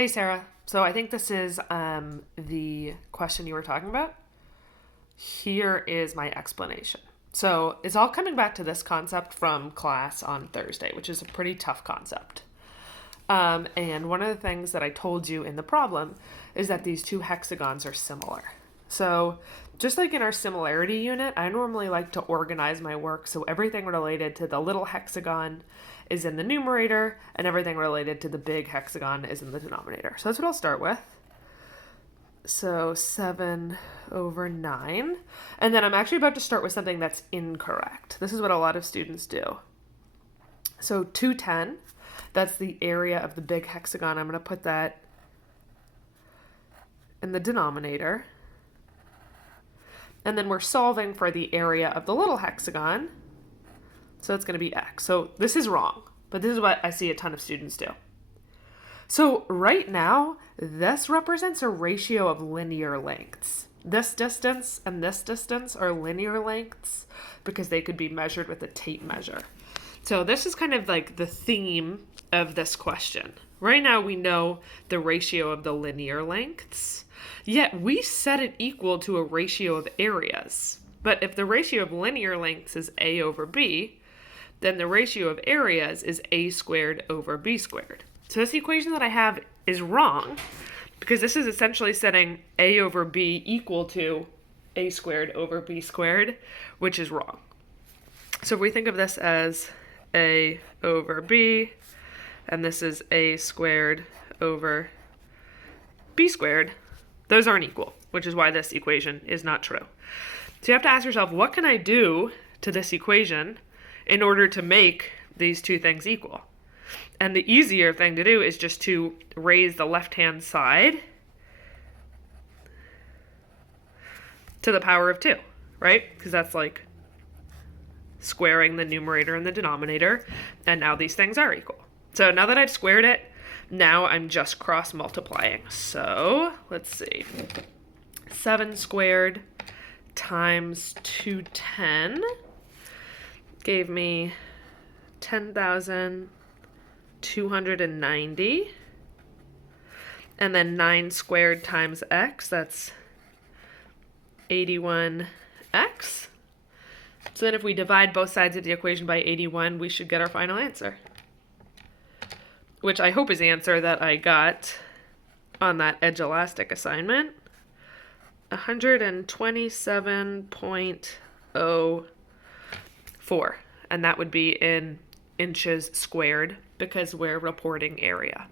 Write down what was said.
Hey Sarah, so I think this is the question you were talking about. Here is my explanation. So it's all coming back to this concept from class on Thursday, which is a pretty tough concept. And one of the things that I told you in the problem is that these two hexagons are similar. So just like in our similarity unit, I normally like to organize my work so everything related to the little hexagon is in the numerator and everything related to the big hexagon is in the denominator. So that's what I'll start with. So 7 over 9. And then I'm actually about to start with something that's incorrect. This is what a lot of students do. So 210, that's the area of the big hexagon. I'm going to put that in the denominator. And then we're solving for the area of the little hexagon. So it's going to be x. So this is wrong, but this is what I see a ton of students do. So right now, this represents a ratio of linear lengths. This distance and this distance are linear lengths because they could be measured with a tape measure. So this is kind of like the theme of this question. Right now we know the ratio of the linear lengths, yet we set it equal to a ratio of areas. But if the ratio of linear lengths is a over b, then the ratio of areas is a squared over b squared. So this equation that I have is wrong because this is essentially setting a over b equal to a squared over b squared, which is wrong. So if we think of this as a over b, and this is a squared over b squared, those aren't equal, which is why this equation is not true. So you have to ask yourself, what can I do to this equation in order to make these two things equal? And the easier thing to do is just to raise the left-hand side to the power of 2, right? Because that's like squaring the numerator and the denominator, and now these things are equal. So now that I've squared it, now I'm just cross-multiplying. So let's see. 7 squared times 210 gave me 10,290. And then 9 squared times x, that's 81x. So then if we divide both sides of the equation by 81, we should get our final answer, which I hope is the answer that I got on that edge elastic assignment, 127.04. And that would be in inches squared because we're reporting area.